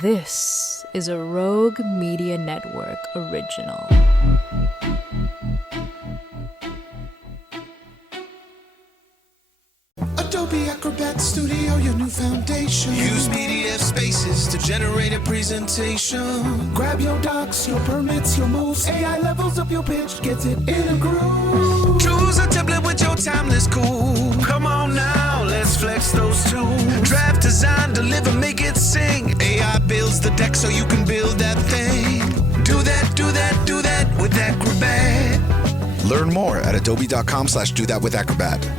This is a Rogue Media Network original. Adobe Acrobat Studio, your new foundation. Use PDF spaces to generate a presentation. Grab your docs, your permits, your moves. AI levels up your pitch, gets it in a groove. Choose a template with your timeless cool. Come on now, let's flex those tools. Draft, design, deliver, make it sing. AI builds the deck so you can build that thing. Do that, do that, do that with Acrobat. Learn more at adobe.com/do-that-with-acrobat.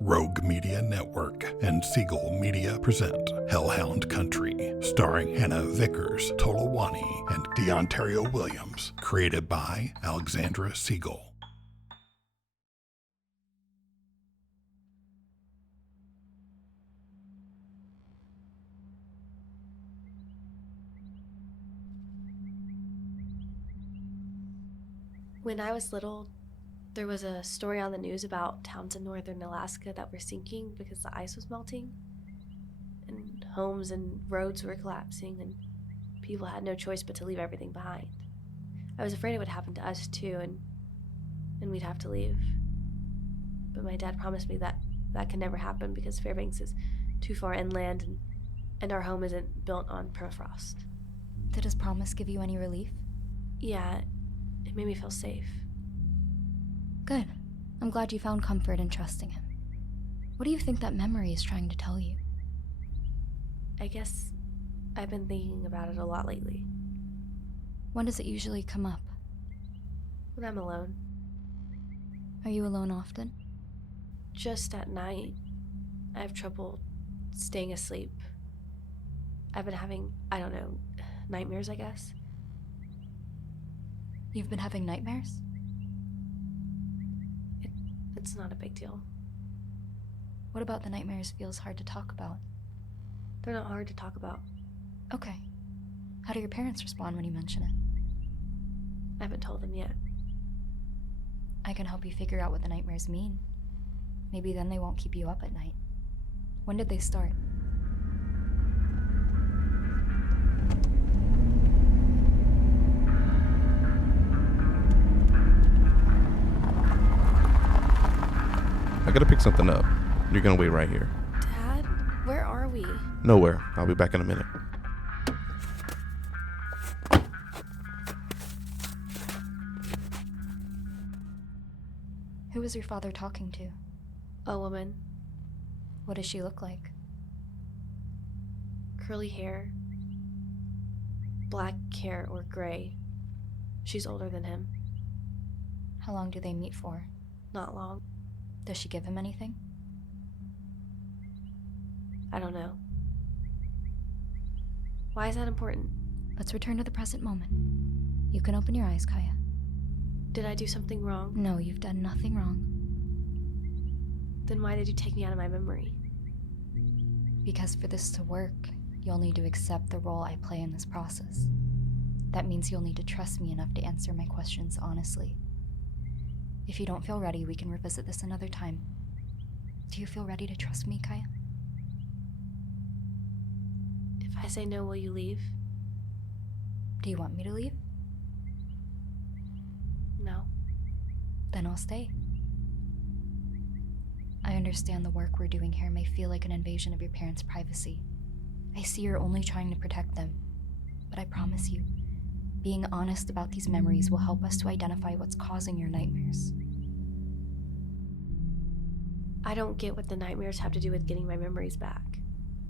Rogue Media Network and Segel Media present Hellhound Country, starring Hannah Vicars, Toluwani, and Deonterio Williams, created by Alexandra Segel. When I was little, there was a story on the news about towns in northern Alaska that were sinking because the ice was melting, and homes and roads were collapsing, and people had no choice but to leave everything behind. I was afraid it would happen to us too, and we'd have to leave. But my dad promised me that that can never happen because Fairbanks is too far inland, and our home isn't built on permafrost. Did his promise give you any relief? Yeah, it made me feel safe. Good. I'm glad you found comfort in trusting him. What do you think that memory is trying to tell you? I guess I've been thinking about it a lot lately. When does it usually come up? When I'm alone. Are you alone often? Just at night. I have trouble staying asleep. I've been having, nightmares, I guess. You've been having nightmares? It's not a big deal. What about the nightmares feels hard to talk about? They're not hard to talk about. Okay. How do your parents respond when you mention it? I haven't told them yet. I can help you figure out what the nightmares mean. Maybe then they won't keep you up at night. When did they start? I gotta pick something up. You're gonna wait right here. Dad, where are we? Nowhere. I'll be back in a minute. Who was your father talking to? A woman. What does she look like? Curly hair. Black hair or gray. She's older than him. How long do they meet for? Not long. Does she give him anything? I don't know. Why is that important? Let's return to the present moment. You can open your eyes, Kaya. Did I do something wrong? No, you've done nothing wrong. Then why did you take me out of my memory? Because for this to work, you'll need to accept the role I play in this process. That means you'll need to trust me enough to answer my questions honestly. If you don't feel ready, we can revisit this another time. Do you feel ready to trust me, Kaya? If I say no, will you leave? Do you want me to leave? No. Then I'll stay. I understand the work we're doing here may feel like an invasion of your parents' privacy. I see you're only trying to protect them. But I promise you, being honest about these memories will help us to identify what's causing your nightmares. I don't get what the nightmares have to do with getting my memories back.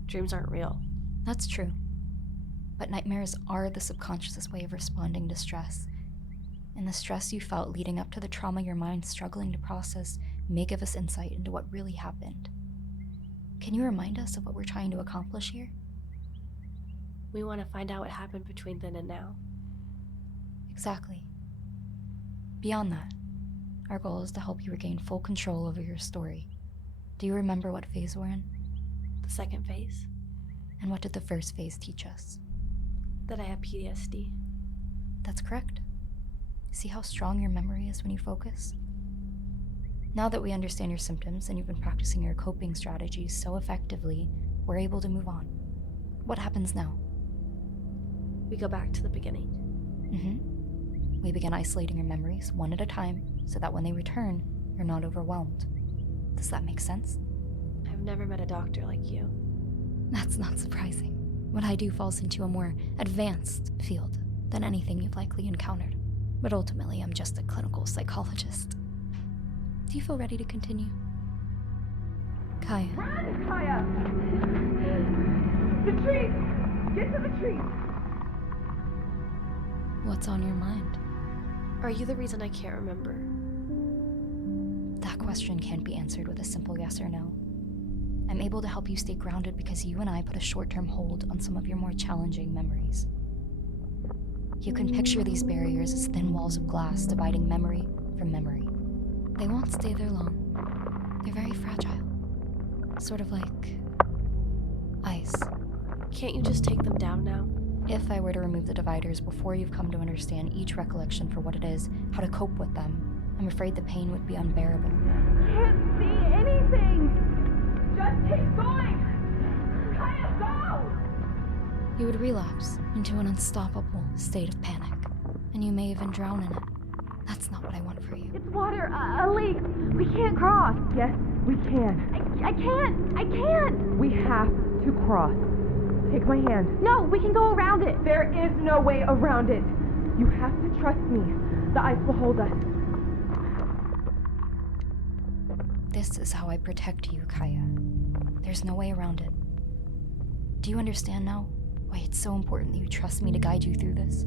Dreams aren't real. That's true. But nightmares are the subconscious way of responding to stress. And the stress you felt leading up to the trauma your mind's struggling to process may give us insight into what really happened. Can you remind us of what we're trying to accomplish here? We want to find out what happened between then and now. Exactly. Beyond that, our goal is to help you regain full control over your story. Do you remember what phase we're in? The second phase. And what did the first phase teach us? That I have PTSD. That's correct. See how strong your memory is when you focus? Now that we understand your symptoms and you've been practicing your coping strategies so effectively, we're able to move on. What happens now? We go back to the beginning. We begin isolating your memories one at a time so that when they return, you're not overwhelmed. Does that make sense? I've never met a doctor like you. That's not surprising. What I do falls into a more advanced field than anything you've likely encountered. But ultimately, I'm just a clinical psychologist. Do you feel ready to continue? Kaya. Run, Kaya! The trees! Get to the trees! What's on your mind? Are you the reason I can't remember? That question can't be answered with a simple yes or no. I'm able to help you stay grounded because you and I put a short-term hold on some of your more challenging memories. You can picture these barriers as thin walls of glass dividing memory from memory. They won't stay there long. They're very fragile. Sort of like ice. Can't you just take them down now? If I were to remove the dividers before you've come to understand each recollection for what it is, how to cope with them, I'm afraid the pain would be unbearable. Can't see anything! Just keep going! Kaya, go! You would relapse into an unstoppable state of panic, and you may even drown in it. That's not what I want for you. It's water, a leak. We can't cross. Yes, we can. I can't! We have to cross. Take my hand. No, we can go around it. There is no way around it. You have to trust me. The ice will hold us. This is how I protect you, Kaya. There's no way around it. Do you understand now why it's so important that you trust me to guide you through this?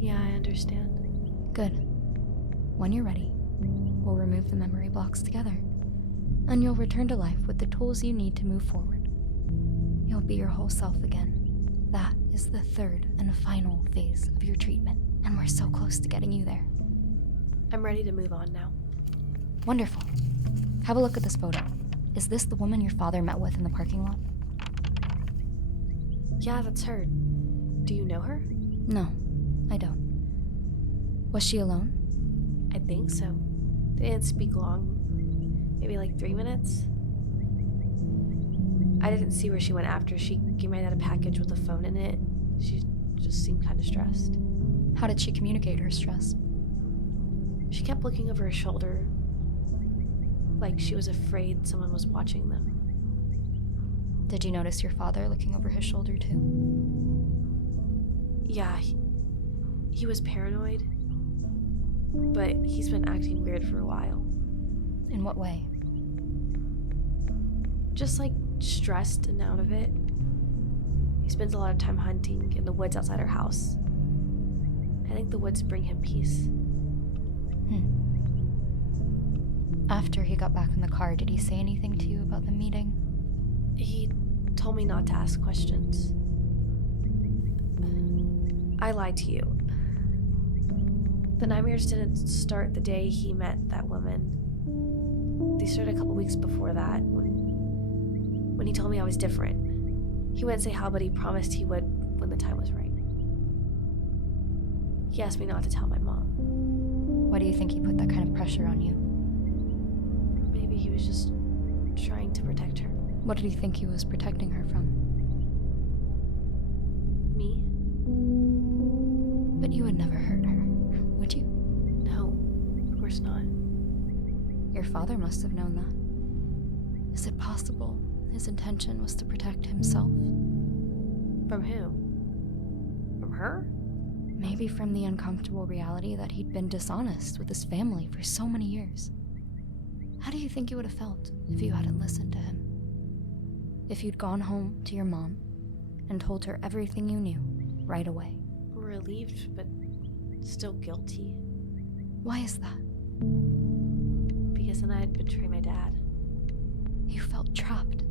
Yeah, I understand. Good. When you're ready, we'll remove the memory blocks together, and you'll return to life with the tools you need to move forward. You'll be your whole self again. That is the third and final phase of your treatment, and we're so close to getting you there. I'm ready to move on now. Wonderful. Have a look at this photo. Is this the woman your father met with in the parking lot? Yeah, that's her. Do you know her? No, I don't. Was she alone? I think so. They didn't speak long. Maybe like 3 minutes. I didn't see where she went after. She gave my dad a package with a phone in it. She just seemed kind of stressed. How did she communicate her stress? She kept looking over her shoulder, like she was afraid someone was watching them. Did you notice your father looking over his shoulder too? Yeah, he was paranoid, but he's been acting weird for a while. In what way? Just like stressed and out of it. He spends a lot of time hunting in the woods outside our house. I think the woods bring him peace. After he got back in the car, did he say anything to you about the meeting? He told me not to ask questions. I lied to you. The nightmares didn't start the day he met that woman. They started a couple weeks before that, when he told me I was different. He wouldn't say how, but he promised he would when the time was right. He asked me not to tell my mom. Why do you think he put that kind of pressure on you? Maybe he was just trying to protect her. What did he think he was protecting her from? Me? But you would never hurt her, would you? No, of course not. Your father must have known that. Is it possible his intention was to protect himself? From who? From her? Maybe from the uncomfortable reality that he'd been dishonest with his family for so many years. How do you think you would have felt if you hadn't listened to him? If you'd gone home to your mom and told her everything you knew right away? Relieved, but still guilty. Why is that? Because then I'd betray my dad. You felt trapped.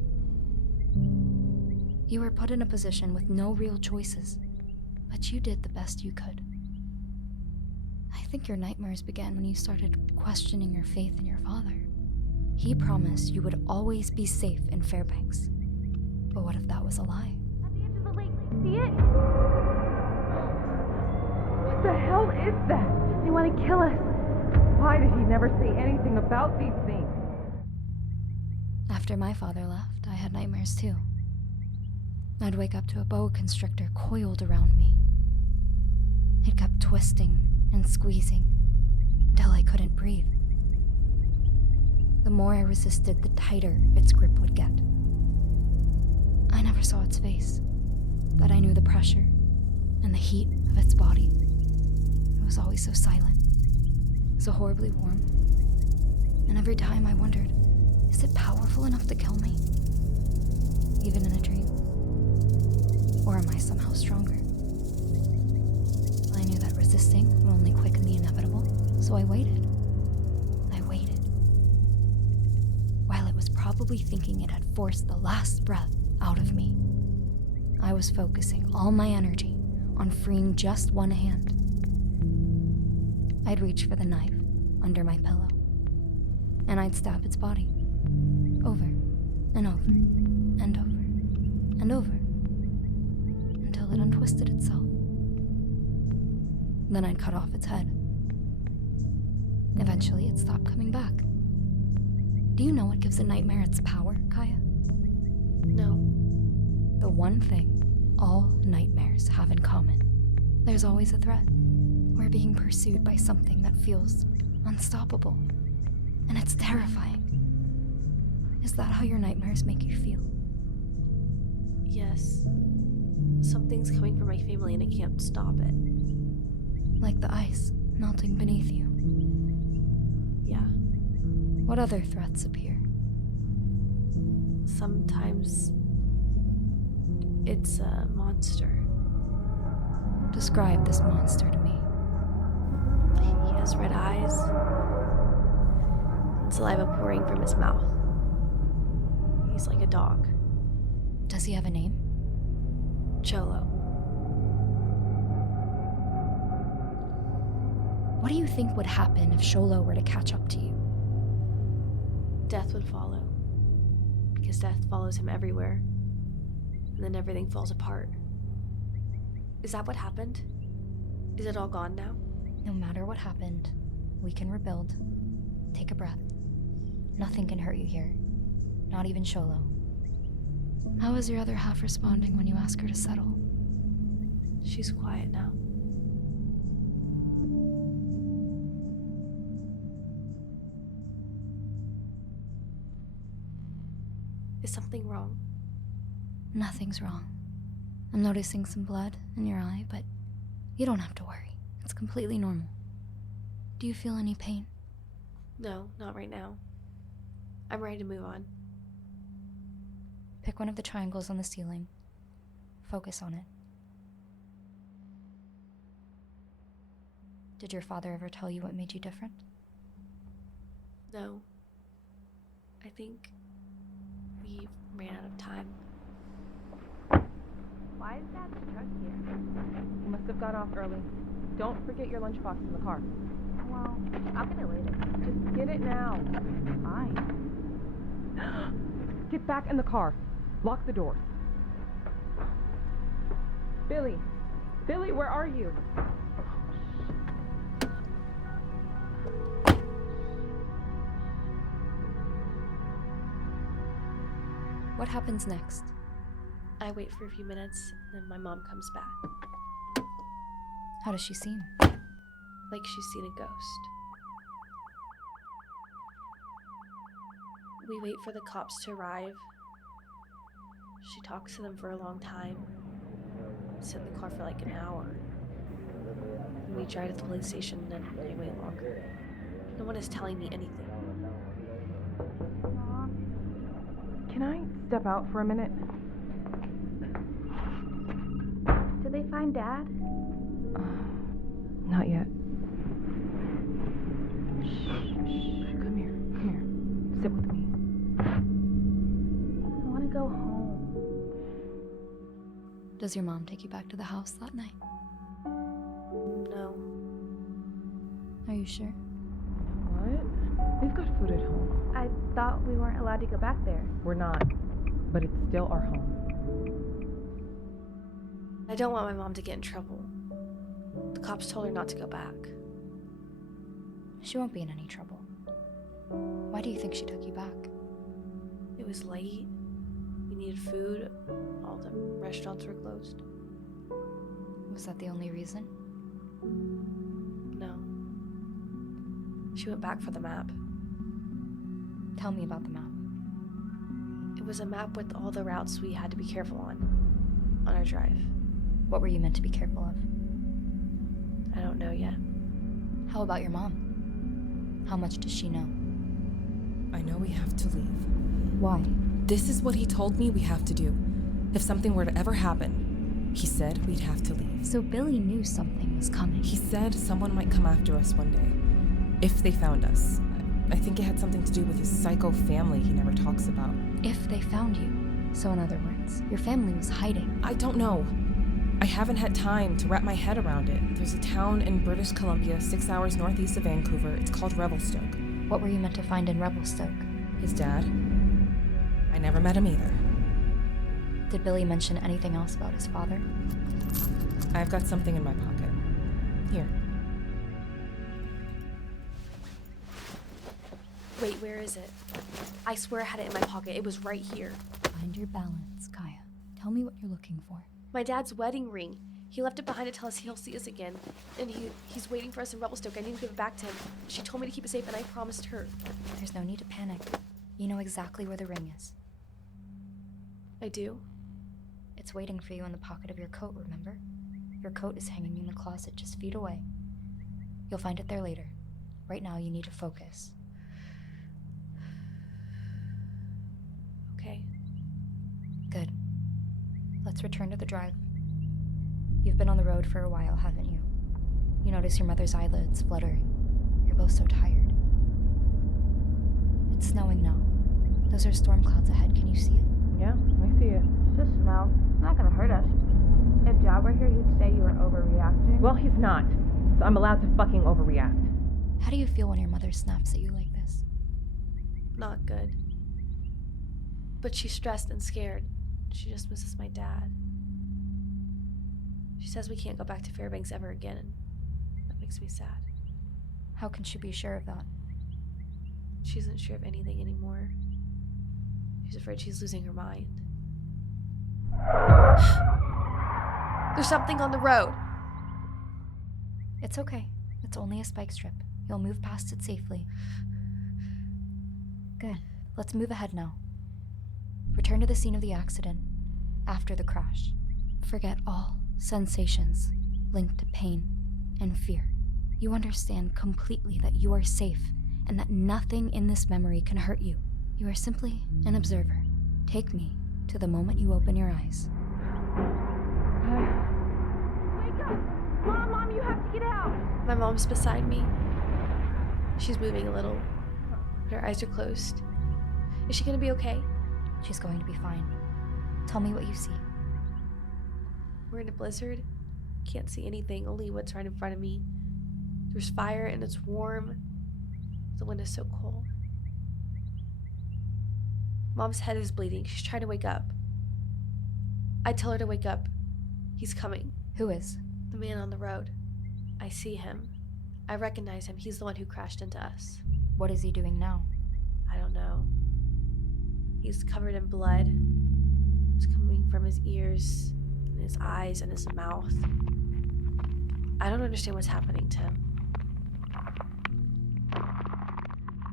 You were put in a position with no real choices, but you did the best you could. I think your nightmares began when you started questioning your faith in your father. He promised you would always be safe in Fairbanks. But what if that was a lie? At the edge of the lake, see it? What the hell is that? They want to kill us. Why did he never say anything about these things? After my father left, I had nightmares too. I'd wake up to a boa constrictor coiled around me. It kept twisting and squeezing until I couldn't breathe. The more I resisted, the tighter its grip would get. I never saw its face, but I knew the pressure and the heat of its body. It was always so silent, so horribly warm. And every time I wondered, is it powerful enough to kill me? Even in a dream? Or am I somehow stronger? I knew that resisting would only quicken the inevitable, so I waited. I waited. While it was probably thinking it had forced the last breath out of me, I was focusing all my energy on freeing just one hand. I'd reach for the knife under my pillow, and I'd stab its body, over and over and over and over, until it untwisted itself. Then I'd cut off its head. Eventually, it stopped coming back. Do you know what gives a nightmare its power, Kaya? No. The one thing all nightmares have in common. There's always a threat. We're being pursued by something that feels unstoppable. And it's terrifying. Is that how your nightmares make you feel? Yes. Something's coming for my family and I can't stop it. Like the ice melting beneath you. Yeah. What other threats appear? Sometimes it's a monster. Describe this monster to me. He has red eyes and saliva pouring from his mouth. He's like a dog. Does he have a name? Cholo. What do you think would happen if Sholo were to catch up to you? Death would follow. Because death follows him everywhere. And then everything falls apart. Is that what happened? Is it all gone now? No matter what happened, we can rebuild. Take a breath. Nothing can hurt you here. Not even Sholo. How is your other half responding when you ask her to settle? She's quiet now. Is something wrong? Nothing's wrong. I'm noticing some blood in your eye, but you don't have to worry. It's completely normal. Do you feel any pain? No, not right now. I'm ready to move on. Pick one of the triangles on the ceiling. Focus on it. Did your father ever tell you what made you different? No. I think we ran out of time. Why is Dad's truck here? You must have got off early. Don't forget your lunchbox in the car. Well, I'll get it later. Just get it now. Fine. Get back in the car. Lock the doors. Billy! Billy, where are you? What happens next? I wait for a few minutes, then my mom comes back. How does she seem? Like she's seen a ghost. We wait for the cops to arrive. She talks to them for a long time. Sit in the car for like an hour. And we drive to the police station and I wait longer. No one is telling me anything. Can I step out for a minute? Did they find Dad? Not yet. Shh. Come here. Sit with me. I want to go home. Does your mom take you back to the house that night? No. Are you sure? What? We've got food at home. I thought we weren't allowed to go back there. We're not, but it's still our home. I don't want my mom to get in trouble. The cops told her not to go back. She won't be in any trouble. Why do you think she took you back? It It was late. We needed food. All the restaurants were closed. Was that the only reason? No. She went back for the map. Tell me about the map. It was a map with all the routes we had to be careful on our drive. What were you meant to be careful of? I don't know yet. How about your mom? How much does she know? I know we have to leave. Why? This is what he told me we have to do. If something were to ever happen, he said we'd have to leave. So Billy knew something was coming. He said someone might come after us one day, if they found us. I think it had something to do with his psycho family he never talks about. If they found you. So in other words, your family was hiding. I don't know. I haven't had time to wrap my head around it. There's a town in British Columbia, 6 hours northeast of Vancouver. It's called Revelstoke. What were you meant to find in Revelstoke? His dad. I never met him either. Did Billy mention anything else about his father? I've got something in my pocket. Here. Wait, where is it? I swear I had it in my pocket. It was right here. Find your balance, Kaya. Tell me what you're looking for. My dad's wedding ring. He left it behind to tell us he'll see us again. And he's waiting for us in Revelstoke. I need to give it back to him. She told me to keep it safe, and I promised her. There's no need to panic. You know exactly where the ring is. I do? It's waiting for you in the pocket of your coat, remember? Your coat is hanging in the closet just feet away. You'll find it there later. Right now, you need to focus. Okay. Good. Let's return to the drive. You've been on the road for a while, haven't you? You notice your mother's eyelids fluttering. You're both so tired. It's snowing now. Those are storm clouds ahead. Can you see it? Yeah, I see it. It's just snow. It's not gonna hurt us. If Dad were here, he'd say you were overreacting. Well, he's not. So I'm allowed to fucking overreact. How do you feel when your mother snaps at you like this? Not good. But she's stressed and scared. She just misses my dad. She says we can't go back to Fairbanks ever again, and that makes me sad. How can she be sure of that? She isn't sure of anything anymore. She's afraid she's losing her mind. There's something on the road. It's okay. It's only a spike strip. You'll move past it safely. Good. Let's move ahead now. Return to the scene of the accident, after the crash. Forget all sensations linked to pain and fear. You understand completely that you are safe and that nothing in this memory can hurt you. You are simply an observer. Take me to the moment you open your eyes. Wake up! Mom, you have to get out! My mom's beside me. She's moving a little, but her eyes are closed. Is she gonna be okay? She's going to be fine. Tell me what you see. We're in a blizzard. Can't see anything, only what's right in front of me. There's fire and it's warm. The wind is so cold. Mom's head is bleeding. She's trying to wake up. I tell her to wake up. He's coming. Who is? The man on the road. I see him. I recognize him. He's the one who crashed into us. What is he doing now? I don't know. He's covered in blood. It's coming from his ears, and his eyes, and his mouth. I don't understand what's happening to him.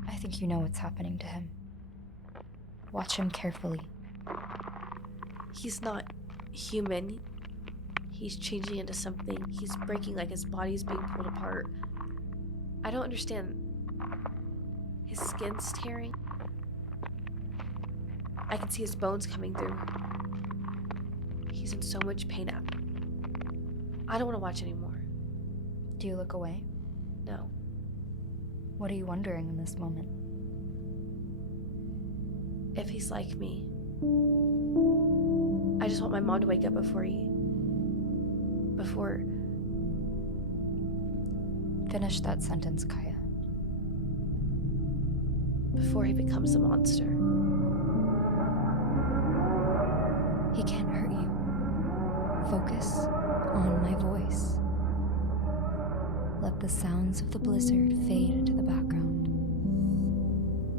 I think you know what's happening to him. Watch him carefully. He's not human. He's changing into something. He's breaking, like his body's being pulled apart. I don't understand. His skin's tearing. I can see his bones coming through. He's in so much pain. I don't want to watch anymore. Do you look away? No. What are you wondering in this moment? If he's like me. I just want my mom to wake up before Finish that sentence, Kaya. Before he becomes a monster. He can't hurt you. Focus on my voice. Let the sounds of the blizzard fade into the background.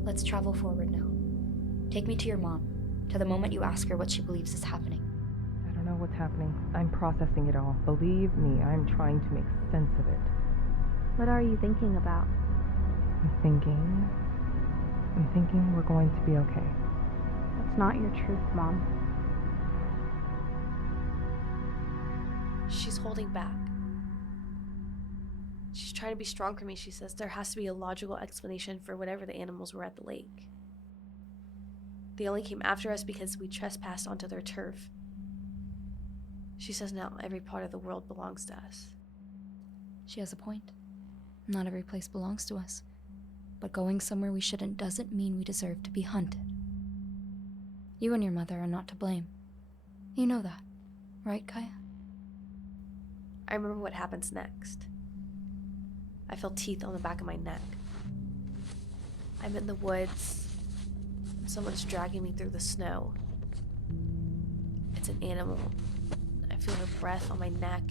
Let's travel forward now. Take me to your mom, to the moment you ask her what she believes is happening. I don't know what's happening. I'm processing it all. Believe me, I'm trying to make sense of it. What are you thinking about? I'm thinking we're going to be okay. That's not your truth, Mom. She's holding back. She's trying to be strong for me. She says there has to be a logical explanation for whatever the animals were at the lake. They only came after us because we trespassed onto their turf. She says now every part of the world belongs to us. She has a point. Not every place belongs to us. But going somewhere we shouldn't doesn't mean we deserve to be hunted. You and your mother are not to blame. You know that, right, Kaya? I remember what happens next. I feel teeth on the back of my neck. I'm in the woods. Someone's dragging me through the snow. It's an animal. I feel her breath on my neck.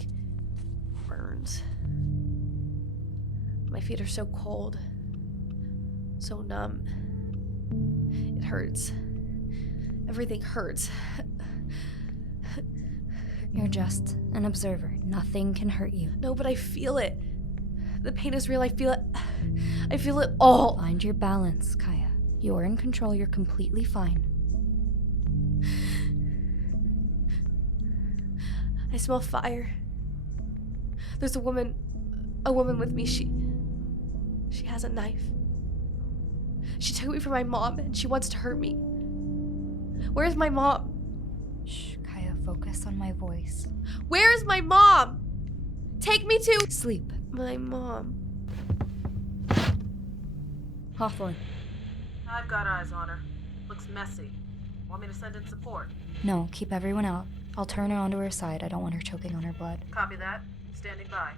Burns. My feet are so cold. So numb. It hurts. Everything hurts. You're just an observer. Nothing can hurt you. No, but I feel it. The pain is real. I feel it. I feel it all. Find your balance, Kaya. You're in control. You're completely fine. I smell fire. There's a woman with me. She has a knife. She took me from my mom and she wants to hurt me. Where's my mom? Shh, Kaya, focus on my voice. Where's my mom? Take me to sleep. My mom. Hawthorn. I've got eyes on her. Looks messy. Want me to send in support? No, keep everyone out. I'll turn her onto her side. I don't want her choking on her blood. Copy that. Standing by.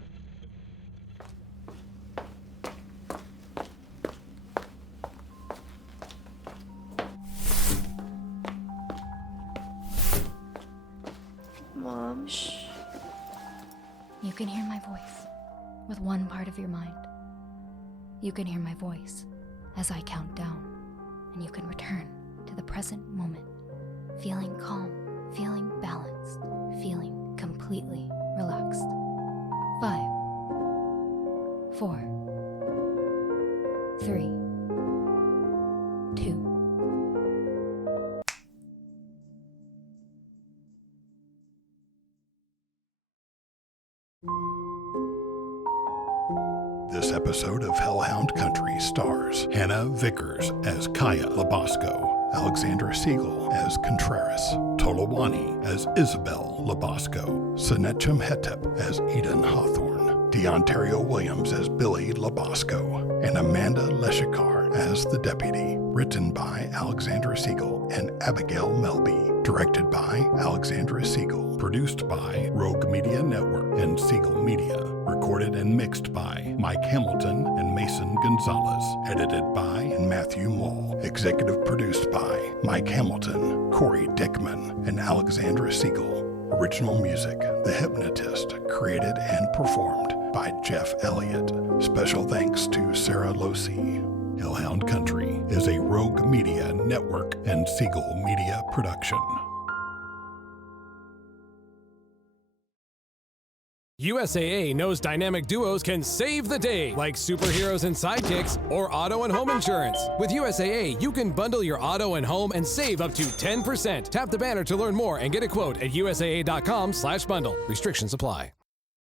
Mom. Shh. You can hear my voice with one part of your mind. You can hear my voice as I count down, and you can return to the present moment, feeling calm, feeling balanced, feeling completely relaxed. 5, 4, 3, 2. This episode of Hellhound Country stars Hannah Vicars as Kaya Lobosco, Alexandra Segel as Contreras, Toluwani as Isabel Lobosco, S-Netchem Hetep as Eden Hawthorn, Deonterio Williams as Billy Lobosco, and Amanda Leshikar as the deputy. Written by Alexandra Segel and Abigail Melbye. Directed by Alexandra Segel. Produced by Rogue Media Network and Segel Media. Recorded and mixed by Mike Hamilton and Mason Gonzalez. Edited by Matthew Muhl. Executive produced by Mike Hamilton, Cory Dickman, and Alexandra Segel. Original music, The Hypnotist, created and performed by Jeff Elliott. Special thanks to Sarah Losi. Hellhound Country is a Rogue Media Network and Segel Media production. USAA knows dynamic duos can save the day, like superheroes and sidekicks, or auto and home insurance. With USAA, you can bundle your auto and home and save up to 10%. Tap the banner to learn more and get a quote at usaa.com/bundle. Restrictions apply.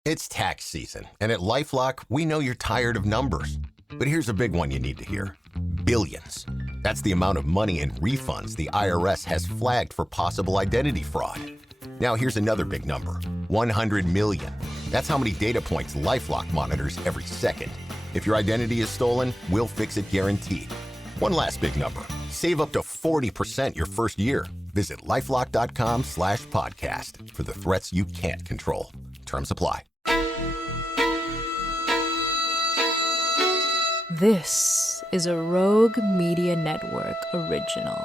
It's tax season, and at LifeLock, we know you're tired of numbers. But here's a big one you need to hear. Billions. That's the amount of money in refunds the IRS has flagged for possible identity fraud. Now here's another big number. 100 million. That's how many data points LifeLock monitors every second. If your identity is stolen, we'll fix it guaranteed. One last big number. Save up to 40% your first year. Visit lifelock.com/podcast for the threats you can't control. Terms apply. This is a Rogue Media Network original.